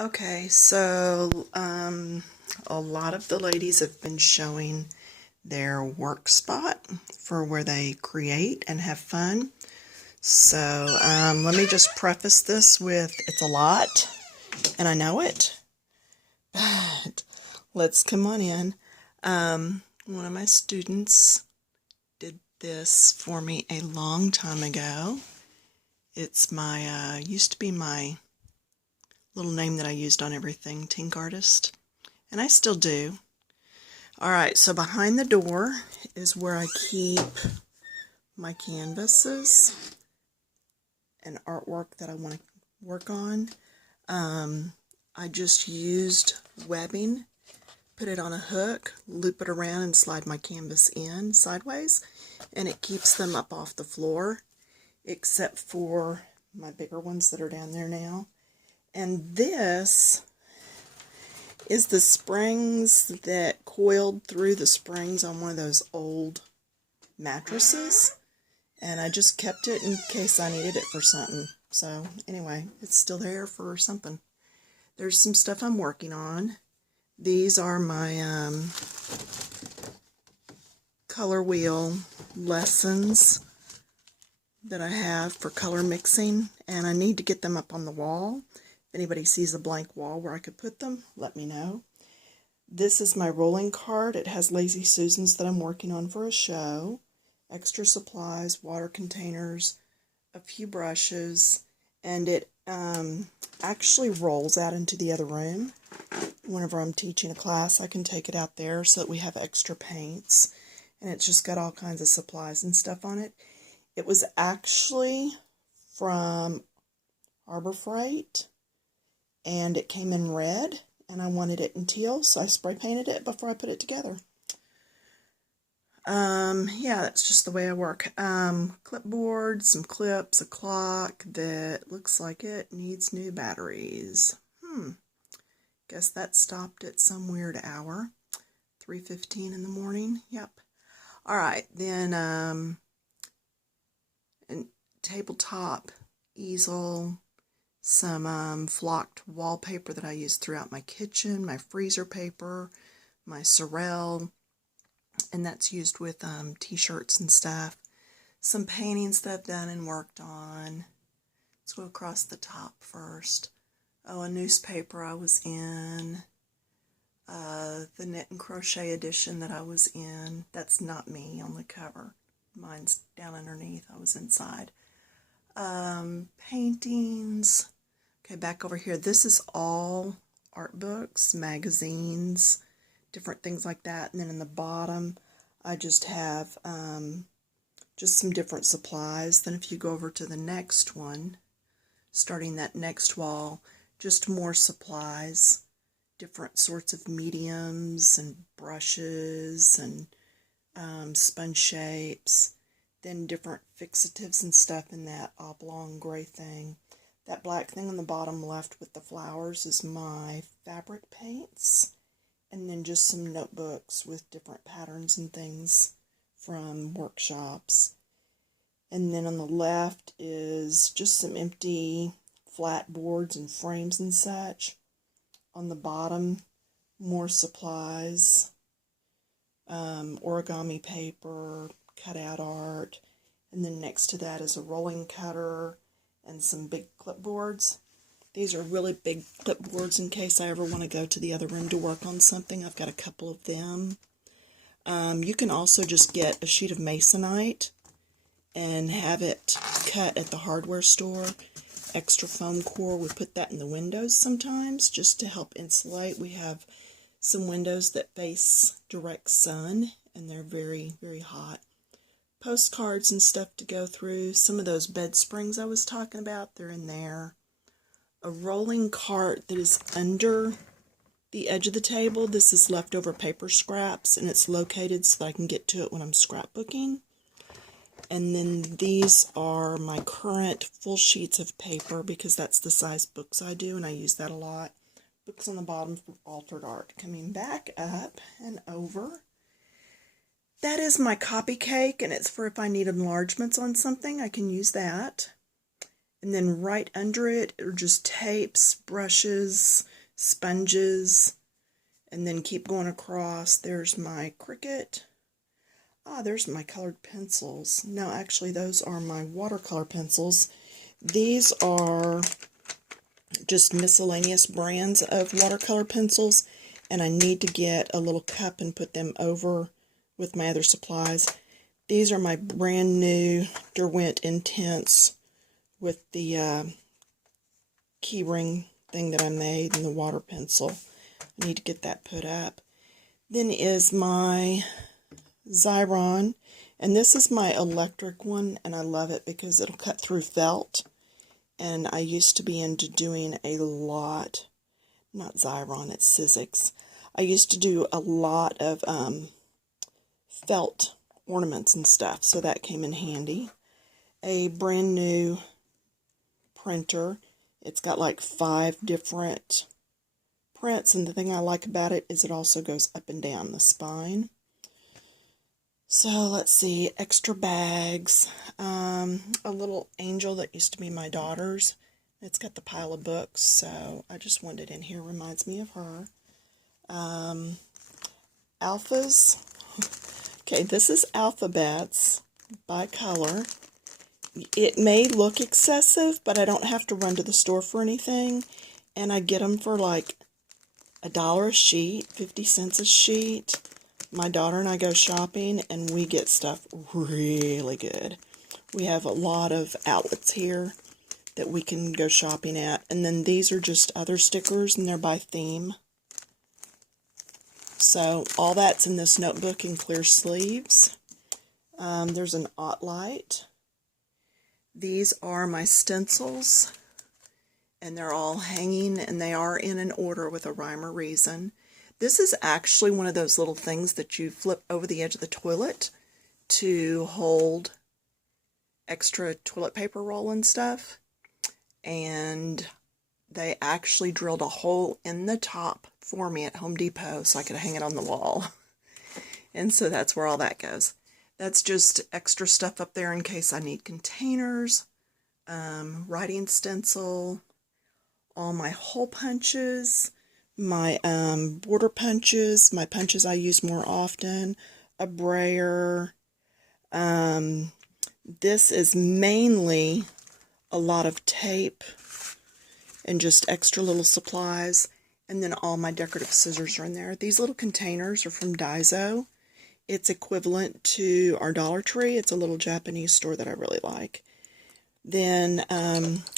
Okay, so a lot of the ladies have been showing their work spot for where they create and have fun. So let me just preface this with it's a lot, and I know it, but let's come on in. One of my students did this for me a long time ago. It's my, used to be my little name that I used on everything, Tink Artist, and I still do. Alright, so behind the door is where I keep my canvases and artwork that I want to work on. I just used webbing, put it on a hook, loop it around, and slide my canvas in sideways, and it keeps them up off the floor, except for my bigger ones that are down there now. And this is the springs that coiled through the springs on one of those old mattresses. And I just kept it in case I needed it for something. So anyway, it's still there for something. There's some stuff I'm working on. These are my color wheel lessons that I have for color mixing. And I need to get them up on the wall. If anybody sees a blank wall where I could put them, let me know. This is my rolling cart. It has Lazy Susans that I'm working on for a show. Extra supplies, water containers, a few brushes, and it actually rolls out into the other room. Whenever I'm teaching a class, I can take it out there so that we have extra paints. And it's just got all kinds of supplies and stuff on it. It was actually from Harbor Freight, and it came in red, and I wanted it in teal, so I spray painted it before I put it together. Yeah, that's just the way I work. Clipboard, some clips, a clock that looks like it needs new batteries. Guess that stopped at some weird hour. 3:15 in the morning. Yep. Alright, then, a tabletop easel, some flocked wallpaper that I use throughout my kitchen, my freezer paper, my Sorel, and that's used with t-shirts and stuff. Some paintings that I've done and worked on. Let's go across the top first. Oh, a newspaper I was in. The knit and crochet edition that I was in. That's not me on the cover. Mine's down underneath. I was inside. Paintings. Okay, back over here. This is all art books, magazines, different things like that. And then in the bottom, I just have just some different supplies. Then if you go over to the next one, starting that next wall, just more supplies, different sorts of mediums and brushes and sponge shapes, then different fixatives and stuff in that oblong gray thing. That black thing on the bottom left with the flowers is my fabric paints, and then just some notebooks with different patterns and things from workshops. And then on the left is just some empty flat boards and frames and such. On the bottom, more supplies, origami paper, cutout art, and then next to that is a rolling cutter and some big clipboards. These are really big clipboards in case I ever want to go to the other room to work on something. I've got a couple of them. You can also just get a sheet of Masonite and have it cut at the hardware store. Extra foam core, we put that in the windows sometimes just to help insulate. We have some windows that face direct sun, and they're very, very hot. Postcards and stuff to go through. Some of those bed springs I was talking about, they're in there. A rolling cart that is under the edge of the table. This is leftover paper scraps, and it's located so that I can get to it when I'm scrapbooking. And then these are my current full sheets of paper, because that's the size books I do, and I use that a lot. Books on the bottom for altered art. Coming back up and over. That is my copy cake, and it's for if I need enlargements on something, I can use that. And then right under it are just tapes, brushes, sponges, and then keep going across. There's my Cricut. Ah, there's my colored pencils. No, actually, those are my watercolor pencils. These are just miscellaneous brands of watercolor pencils, and I need to get a little cup and put them over with my other supplies. These are my brand new Derwent Intense with the key ring thing that I made and the water pencil. I need to get that put up. Then is my Xyron, and this is my electric one, and I love it because it'll cut through felt. And I used to be into doing a lot, not Xyron, it's Sizzix. I used to do a lot of felt ornaments and stuff, so that came in handy. A brand new printer. It's got like 5 different prints, and the thing I like about it is it also goes up and down the spine. So let's see, extra bags, a little angel that used to be my daughter's. It's got the pile of books, so I just wanted it in here. Reminds me of her. Alphas. Okay, this is alphabets by color. It may look excessive, but I don't have to run to the store for anything, and I get them for like $1 a sheet, 50 cents a sheet. My daughter and I go shopping, and we get stuff really good. We have a lot of outlets here that we can go shopping at. And then these are just other stickers, and they're by theme. So all that's in this notebook in clear sleeves. There's an OttLite. These are my stencils, and they're all hanging, and they are in an order with a rhyme or reason. This is actually one of those little things that you flip over the edge of the toilet to hold extra toilet paper roll and stuff. And they actually drilled a hole in the top for me at Home Depot so I could hang it on the wall. And so that's where all that goes. That's just extra stuff up there in case I need containers, writing stencil, all my hole punches, my border punches, my punches I use more often, a brayer. This is mainly a lot of tape and just extra little supplies, and then all my decorative scissors are in there. These little containers are from Daiso. It's equivalent to our Dollar Tree. It's a little Japanese store that I really like. Then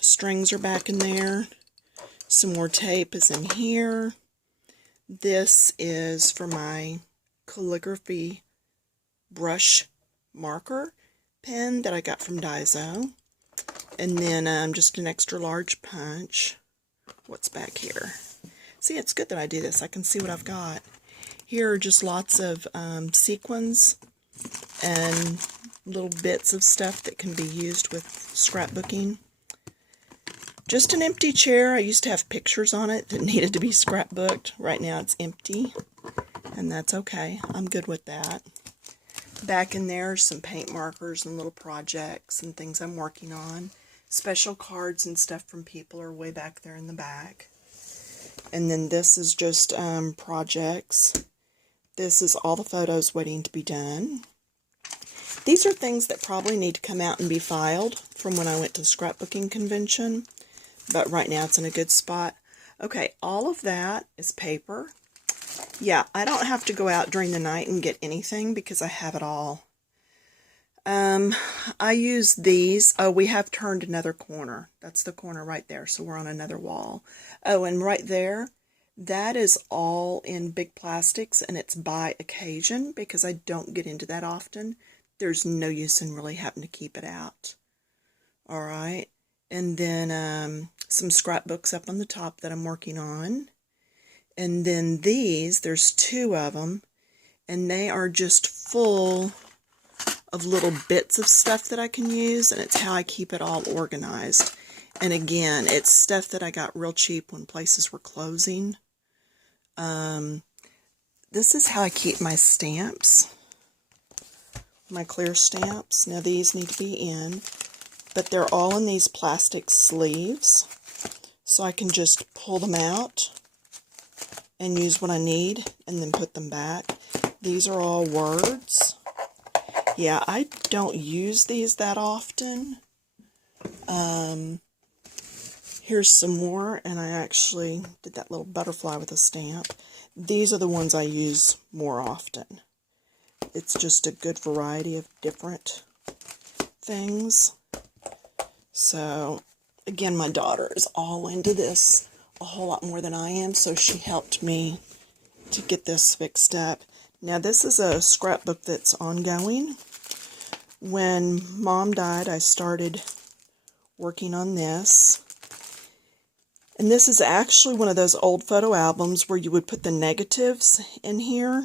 strings are back in there. Some more tape is in here. This is for my calligraphy brush marker pen that I got from Daiso. And then just an extra large punch. What's back here? See, it's good that I do this. I can see what I've got. Here are just lots of sequins and little bits of stuff that can be used with scrapbooking. Just an empty chair. I used to have pictures on it that needed to be scrapbooked. Right now it's empty, and that's okay. I'm good with that. Back in there are some paint markers and little projects and things I'm working on. Special cards and stuff from people are way back there in the back. And then this is just projects. This is all the photos waiting to be done. These are things that probably need to come out and be filed from when I went to the scrapbooking convention. But right now it's in a good spot. Okay, all of that is paper. Yeah, I don't have to go out during the night and get anything because I have it all. I use these. Oh, we have turned another corner. That's the corner right there, so we're on another wall. Oh, and right there, that is all in big plastics, and it's by occasion because I don't get into that often. There's no use in really having to keep it out. All right. And then some scrapbooks up on the top that I'm working on. And then these, there's 2 of them, and they are just full of little bits of stuff that I can use, and it's how I keep it all organized. And again, it's stuff that I got real cheap when places were closing. This is how I keep my stamps, my clear stamps. Now these need to be in. but they're all in these plastic sleeves, so I can just pull them out and use what I need and then put them back. These are all words. Yeah, I don't use these that often. Here's some more, and I actually did that little butterfly with a stamp. These are the ones I use more often. It's just a good variety of different things. So, again, my daughter is all into this a whole lot more than I am, so she helped me to get this fixed up. Now, this is a scrapbook that's ongoing. When Mom died, I started working on this. And this is actually one of those old photo albums where you would put the negatives in here.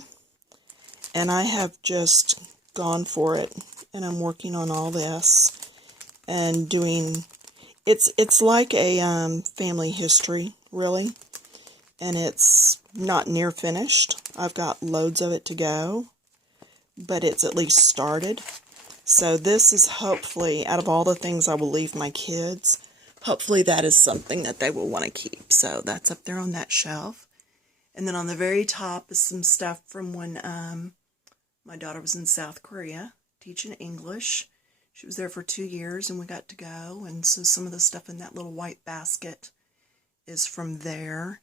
And I have just gone for it. And I'm working on all this. And doing... It's like a family history, really. And it's not near finished. I've got loads of it to go. But it's at least started. So this is hopefully, out of all the things I will leave my kids, hopefully that is something that they will want to keep. So that's up there on that shelf. And then on the very top is some stuff from when my daughter was in South Korea teaching English. She was there for 2 years and we got to go. And so some of the stuff in that little white basket is from there.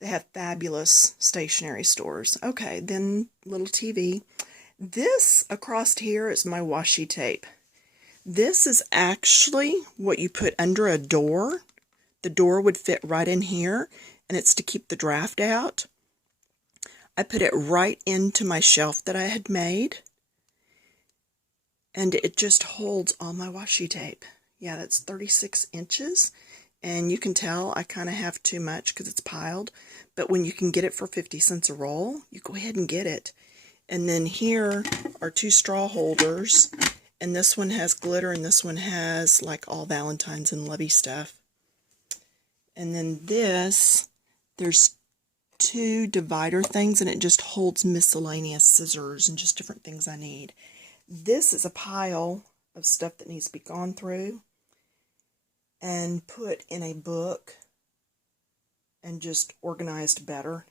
They have fabulous stationery stores. Okay, then little TV. This across here is my washi tape. This is actually what you put under a door. The door would fit right in here, and it's to keep the draft out. I put it right into my shelf that I had made, and it just holds all my washi tape. Yeah, that's 36 inches, and you can tell I kind of have too much because it's piled, but when you can get it for 50 cents a roll, you go ahead and get it. And then here are 2 straw holders, and this one has glitter, and this one has like all Valentine's and lovey stuff. And then this, there's 2 divider things, and it just holds miscellaneous scissors and just different things I need. This is a pile of stuff that needs to be gone through and put in a book and just organized better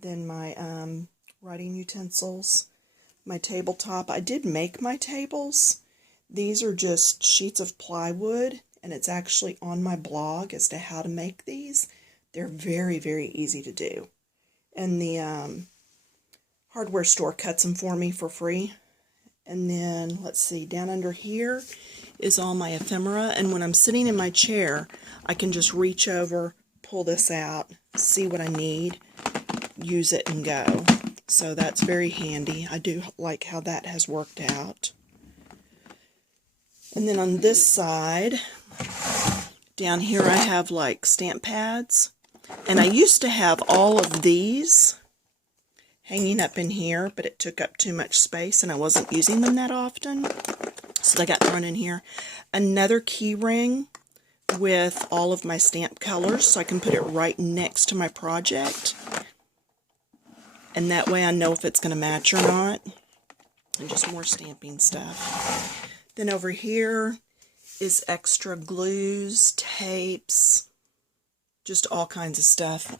than my writing utensils. My tabletop. I did make my tables. These are just sheets of plywood, and it's actually on my blog as to how to make these. They're very, very easy to do. And the hardware store cuts them for me for free. And then, let's see, down under here is all my ephemera. And when I'm sitting in my chair, I can just reach over, pull this out, see what I need, use it, and go. So that's very handy. I do like how that has worked out. And then on this side, down here I have like stamp pads. And I used to have all of these hanging up in here, but it took up too much space and I wasn't using them that often. So they got thrown in here. Another key ring with all of my stamp colors, so I can put it right next to my project. And that way I know if it's going to match or not. And just more stamping stuff. Then over here is extra glues, tapes, just all kinds of stuff.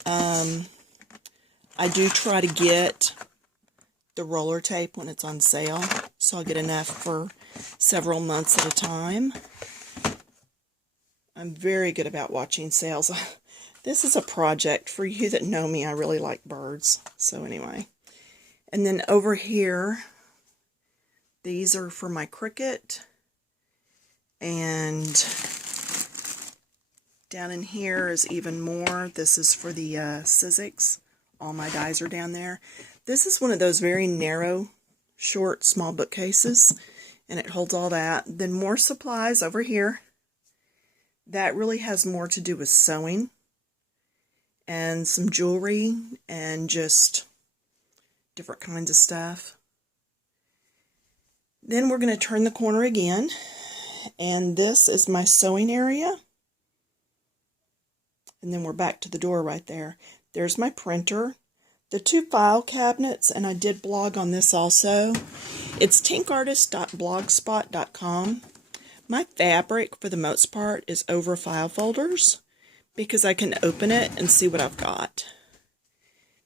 I do try to get the roller tape when it's on sale, so I'll get enough for several months at a time. I'm very good about watching sales. This is a project. For you that know me, I really like birds. So anyway. And then over here, these are for my Cricut. And down in here is even more. This is for the Sizzix. All my dies are down there. This is one of those very narrow, short, small bookcases. And it holds all that. Then more supplies over here. That really has more to do with sewing. And some jewelry. And just different kinds of stuff. Then we're going to turn the corner again. And this is my sewing area. And then we're back to the door right there. There's my printer. The 2 file cabinets, and I did blog on this also. It's tinkartist.blogspot.com. My fabric, for the most part, is over file folders because I can open it and see what I've got.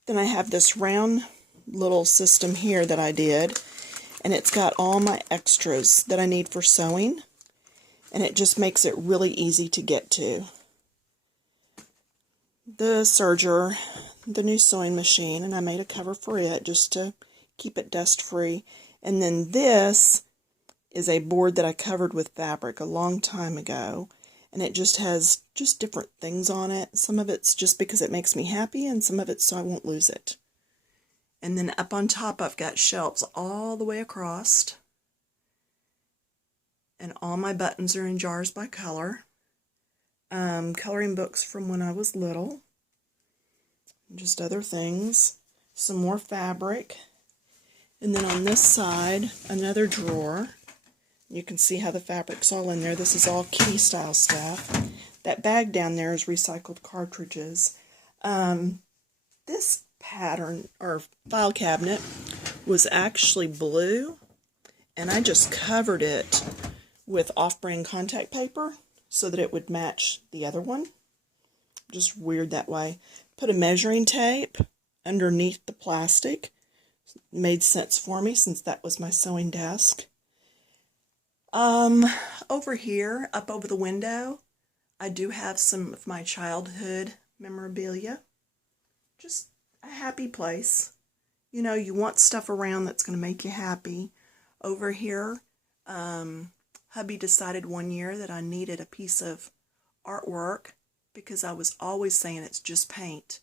Then I have this round little system here that I did, and it's got all my extras that I need for sewing, and it just makes it really easy to get to. The serger, the new sewing machine, and I made a cover for it just to keep it dust free. And then this is a board that I covered with fabric a long time ago, and it just has just different things on it. Some of it's just because it makes me happy, and some of it's so I won't lose it. And then up on top I've got shelves all the way across, and all my buttons are in jars by color. Coloring books from when I was little, just other things, some more fabric, and then on this side another drawer. You can see how the fabric's all in there. This is all kitty style stuff. That bag down there is recycled cartridges. This pattern or file cabinet was actually blue, and I just covered it with off-brand contact paper so that it would match the other one. Just weird that way. Put a measuring tape underneath the plastic. Made sense for me since that was my sewing desk. Over here, up over the window, I do have some of my childhood memorabilia. Just a happy place. You know, you want stuff around that's going to make you happy. Over here, hubby decided one year that I needed a piece of artwork because I was always saying it's just paint.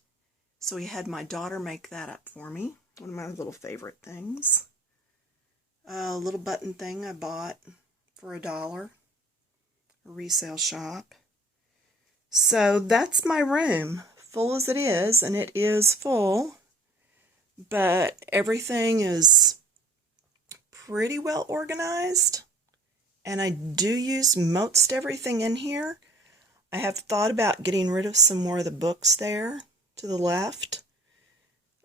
So he had my daughter make that up for me. One of my little favorite things. A little button thing I bought for $1, a resale shop. So that's my room, full as it is, and it is full, but everything is pretty well organized, and I do use most everything in here. I have thought about getting rid of some more of the books there to the left.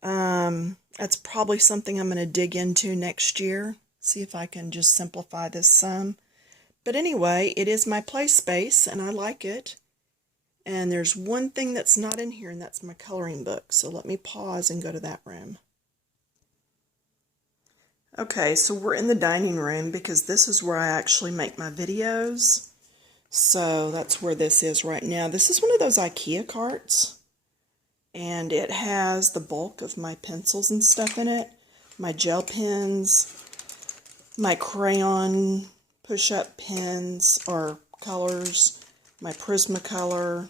That's probably something I'm going to dig into next year, see if I can just simplify this some. But anyway, it is my play space, and I like it. And there's one thing that's not in here, and that's my coloring book. So let me pause and go to that room. Okay, so we're in the dining room because this is where I actually make my videos. So that's where this is right now. This is one of those IKEA carts, and it has the bulk of my pencils and stuff in it. My gel pens, my crayon push-up pens or colors, my Prismacolor,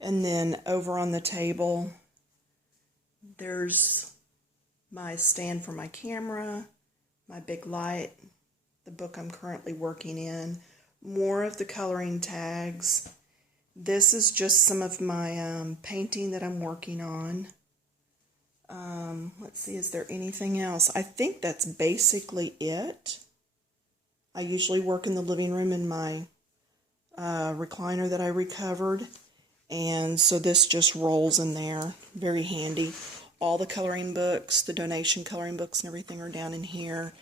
and then over on the table there's my stand for my camera, my big light, the book I'm currently working in, more of the coloring tags. This is just some of my painting that I'm working on. Let's see, is there anything else? I think that's basically it. I usually work in the living room in my recliner that I recovered, and so this just rolls in there. Very handy. All the coloring books, the donation coloring books and everything are down in here.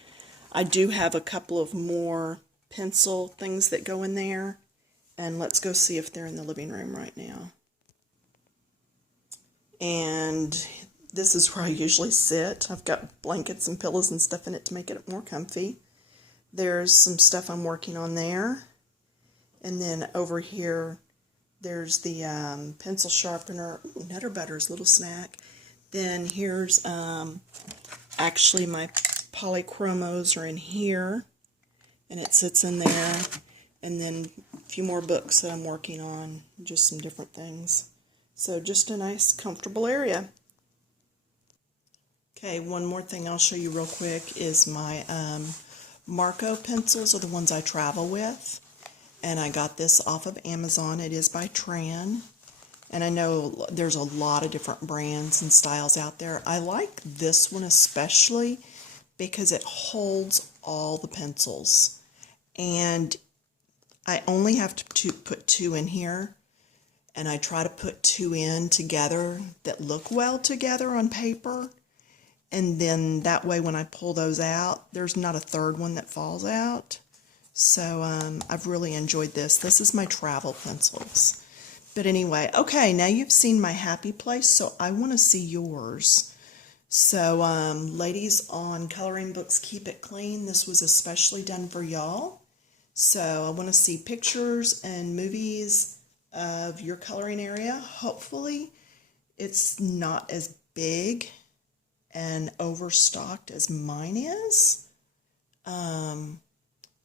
I do have a couple of more pencil things that go in there, and let's go see if they're in the living room right now. And this is where I usually sit. I've got blankets and pillows and stuff in it to make it more comfy. There's some stuff I'm working on there. And then over here, there's the pencil sharpener. Ooh, Nutter Butter's little snack. Then here's actually my polychromos are in here, and it sits in there. And then a few more books that I'm working on, just some different things. So just a nice, comfortable area. Okay, one more thing I'll show you real quick is my Marco pencils are the ones I travel with. And I got this off of Amazon. It is by Tran. And I know there's a lot of different brands and styles out there. I like this one especially because it holds all the pencils. And I only have to put 2 in here. And I try to put 2 in together that look well together on paper. And then that way when I pull those out, there's not a third one that falls out. So I've really enjoyed this. This is my travel pencils. But anyway, okay, now you've seen my happy place, so I want to see yours. So ladies on Coloring Books Keep It Clean, this was especially done for y'all. So I want to see pictures and movies of your coloring area. Hopefully it's not as big and overstocked as mine is.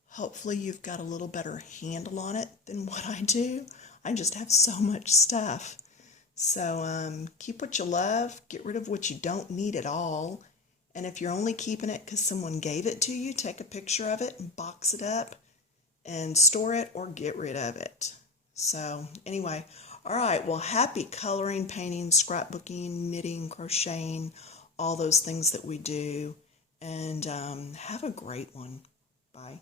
Hopefully you've got a little better handle on it than what I do. I just have so much stuff. So keep what you love, get rid of what you don't need at all. And if you're only keeping it because someone gave it to you, take a picture of it and box it up and store it or get rid of it. So anyway, all right, well, happy coloring, painting, scrapbooking, knitting, crocheting, all those things that we do. And have a great one. Bye.